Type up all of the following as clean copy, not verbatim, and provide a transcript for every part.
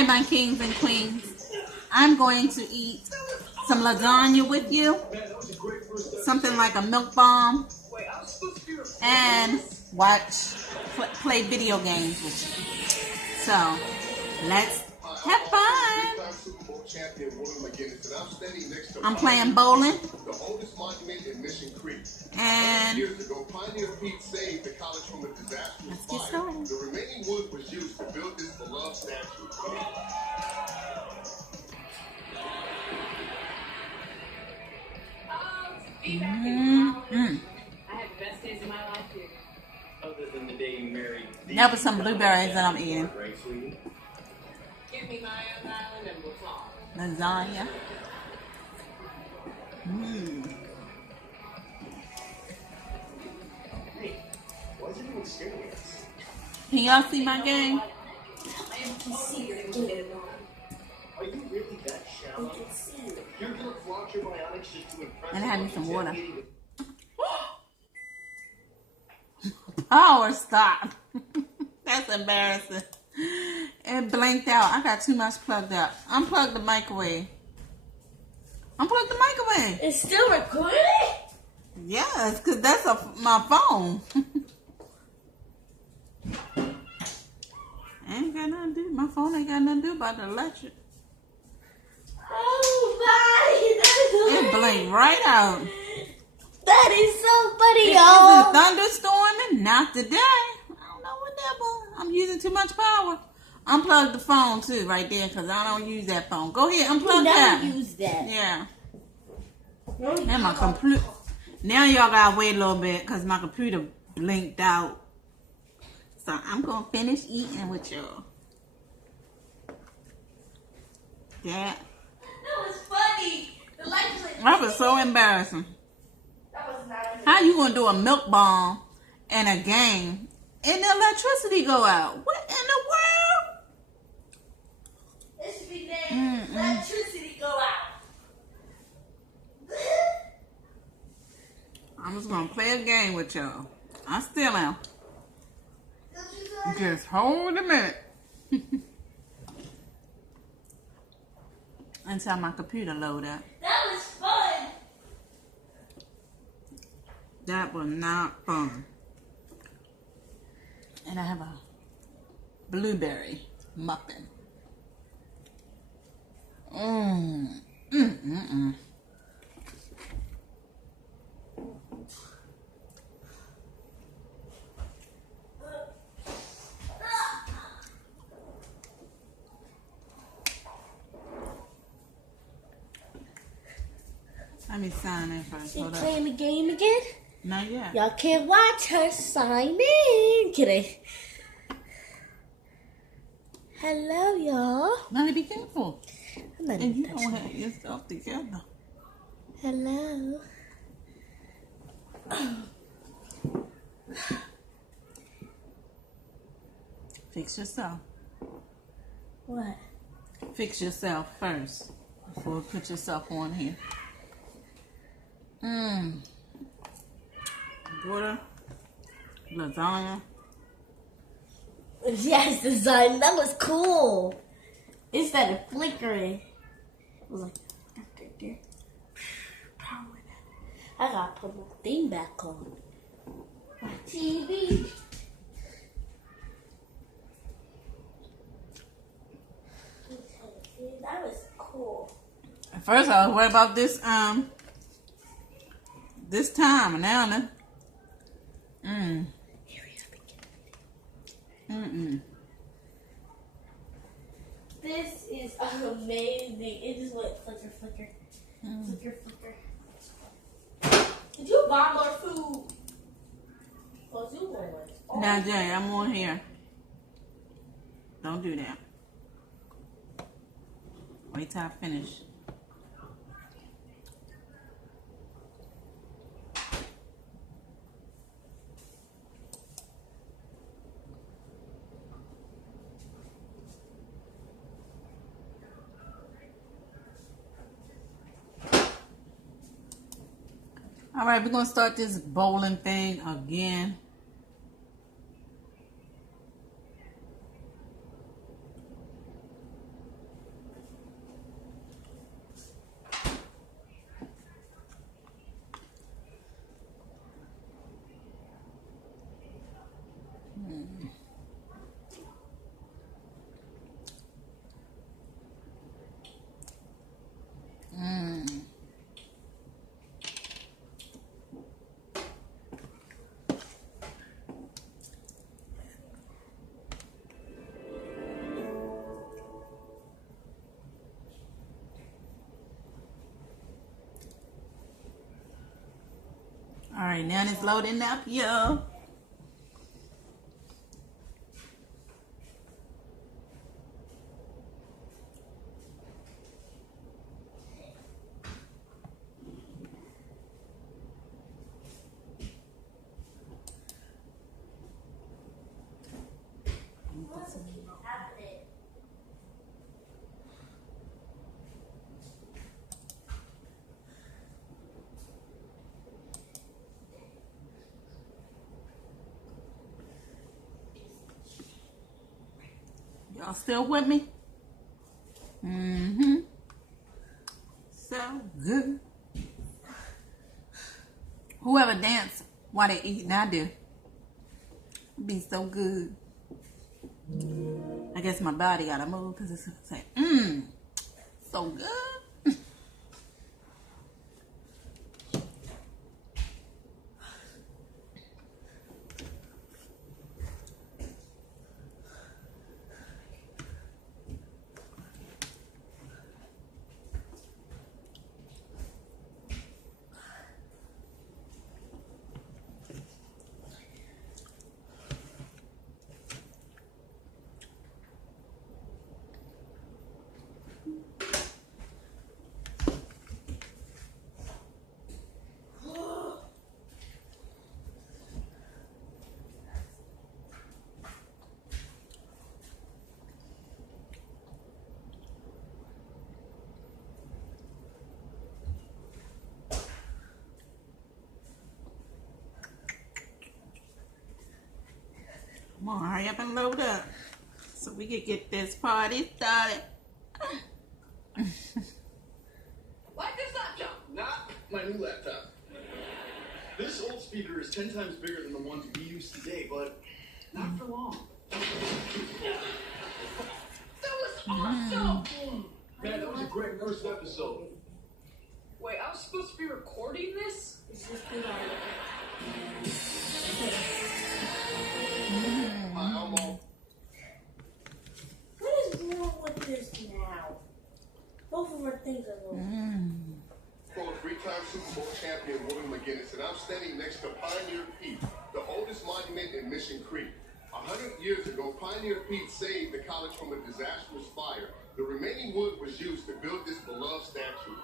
Hey, my kings and queens. I'm going to eat some lasagna with you. Something like a milk bomb. And play video games with you. So, let's have fun. I'm playing bowling. And let's get started. The remaining wood was used to build this beloved statue. I had the best days of my life here. Other than the day you married. That was some blueberries that I'm eating. Give me my own island and we'll talk. Lasagna. Hey, why is everyone staring at us? Can y'all see my game? I can see your game. Are you really that shallow? I can see you. You're gonna flaunt your bionics just to impress. And I had me some water. Power stop. That's embarrassing. It blinked out. I got too much plugged up. Unplug the microwave. Unplug the microwave. It's still recording? Yes, because that's my phone. Ain't got nothing to do. My phone ain't got nothing to do about the electric. Oh my! It blinked right out. That is so funny, It y'all. isn't thunderstorming. Not today. I don't know what that was. I'm using too much power. Unplug the phone too, right there, because I don't use that phone. Go ahead, unplug that. Never use that. Yeah. And my computer. Now y'all gotta wait a little bit because my computer blinked out. So I'm gonna finish eating with y'all. That was funny. The lights went. That was so embarrassing. That was not amazing. How you gonna do a milk bomb and a game and the electricity go out? What in the world? It should be named Electricity Go Out. I'm just gonna play a game with y'all. I still am. Just hold a minute. Until my computer load up. That was fun. That was not fun. And I have a blueberry muffin. Let me sign in first. You Hold up. playing the game again? Not yet. Y'all can't watch her sign in. Kidding. Hello, y'all. Now be careful. I'm not And you even don't touching have your stuff together. Hello. Fix yourself. What? Fix yourself first before you put yourself on here. Water, lasagna. Yes, design. That was cool. It started flickering. It was like, I gotta put my thing back on. My TV. That was cool. At first I was worried about this this time, and now This is amazing. It just went flicker, flicker, flicker, flicker. Did you buy more food? Oh, you want one? Oh. Now Jay, I'm on here. Don't do that. Wait till I finish. All right, we're going to start this bowling thing again. right, now it's loading up, yo. Y'all still with me? Mm-hmm. So good. Whoever dance while they eating, I do. Be so good. I guess my body gotta move because it's like, so good. Come on, hurry up and load up so we can get this party started. Like this laptop, not my new laptop. This old speaker is 10 times bigger than the ones we use today, but not for long. That was awesome! Man, that was a great first episode. Wait, I was supposed to be recording this? It's just too loud. Hi, Elmo. What is wrong with this now? Both of our things are low. For a three-time Super Bowl champion William McGinnis, and I'm standing next to Pioneer Peak, the oldest monument in Mission Creek. 100 years ago, Pioneer Peak saved the college from a disastrous fire. The remaining wood was used to build this beloved statue.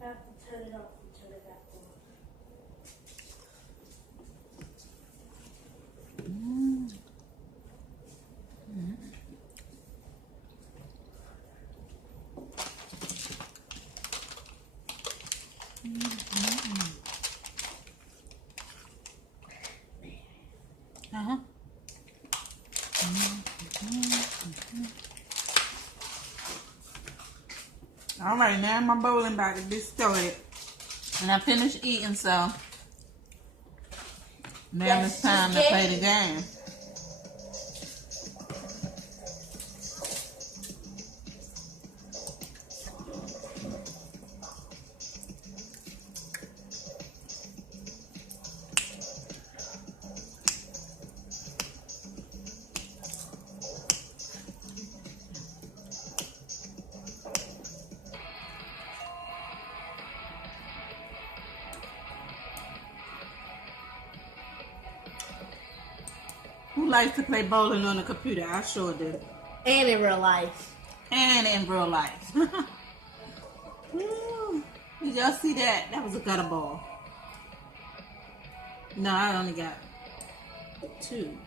I have to turn it off and turn it back on. Uh-huh. All right, now my bowling about to be started. And I finished eating, so now it's time to play the game. Who likes to play bowling on the computer? I sure do. And in real life. And in real life. Woo. Did y'all see that? That was a gutter ball. No, I only got 2.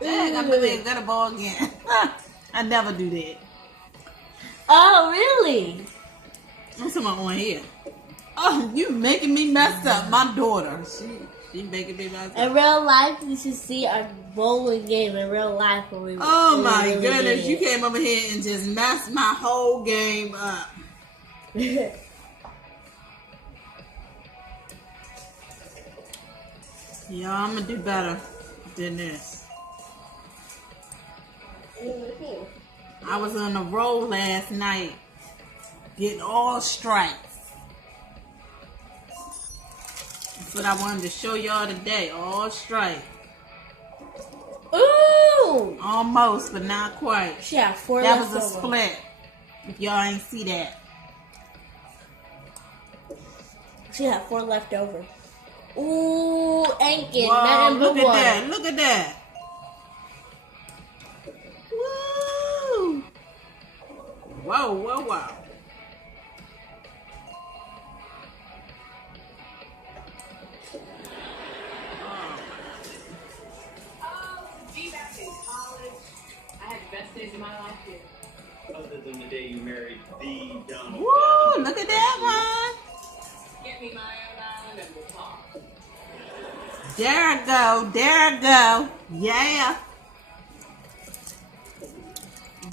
Dang, I'm gonna a gutter ball again. I never do that. Oh, really? I'm someone on here. Oh, you making me mess up. My daughter. She making me mess up. In real life, you should see our bowling game in real life. When we Oh when my we really goodness, did you it. came over here and just messed my whole game up. Yeah, I'm gonna do better than this. I was on a roll last night, getting all strikes. That's what I wanted to show y'all today. All straight. Ooh! Almost, but not quite. She had 4 That left was a over. split. If y'all ain't see that. She had 4 left over. Ooh, ain't getting Whoa, nothing but look at water. that. Look at that. Woo! Whoa, whoa, whoa. Be back in college. I had the best days of my life here. Other than the day you married the Donald. Woo! Look at that Get me my own island and we'll talk. one. There I go. There I go. Yeah.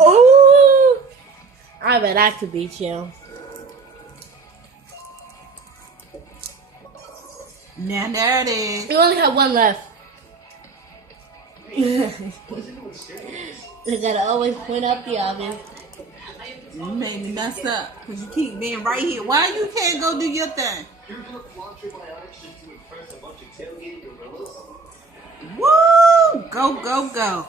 Ooh! I bet I could beat you. Now there it is. You only have 1 left. You gotta always point out the obvious. You made me mess up because you keep being right here. Why you can't go do your thing? You're gonna flaunt your biotics just to impress a bunch of tailgating gorillas? Woo! Go, go, go.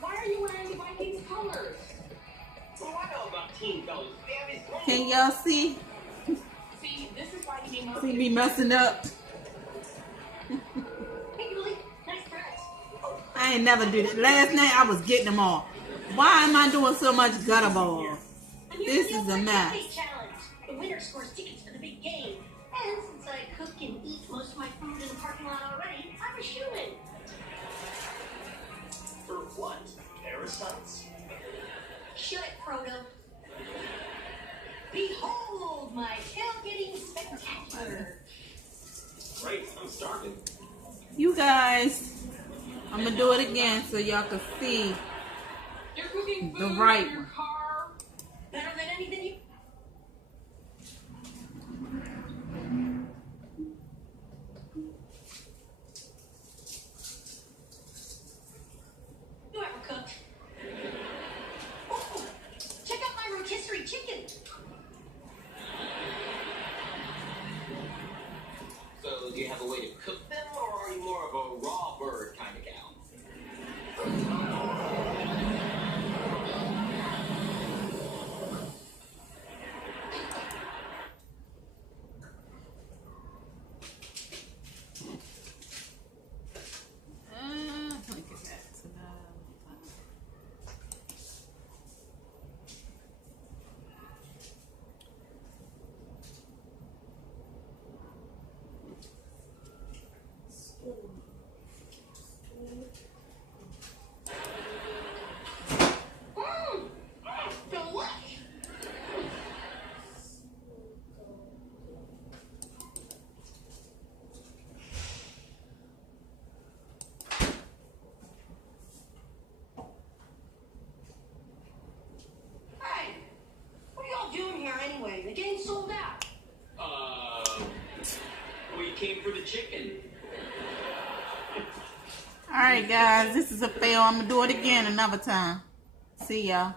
Why are you wearing the Vikings colors? Oh, I know about team colors. Damn it. Can y'all see? See, this is why you need more. See me messing up? Hey, Julie, nice dress. I ain't never do that. Last night I was getting them all. Why am I doing so much gutter balls? This is a mess. Challenge. The winner scores tickets for the big game. And since I cook and eat most of my food in the parking lot already, I'm a shoo-in. For what? Parasites? Shut it, Frodo. Behold my tailgating spectacular. Right, I'm starving. You guys, I'm gonna do it again so y'all can see You're cooking the food right in your one. car. Better than anything you... You ever cooked? Oh, check out my rotisserie chicken. So, do you have a way to cook them, or are you more of a raw bird kind of gal? Let me get back to that. Delish. Hey, what are y'all doing here anyway? The game's sold out. We came for the chicken. Alright guys, this is a fail. I'm gonna do it again another time. See y'all.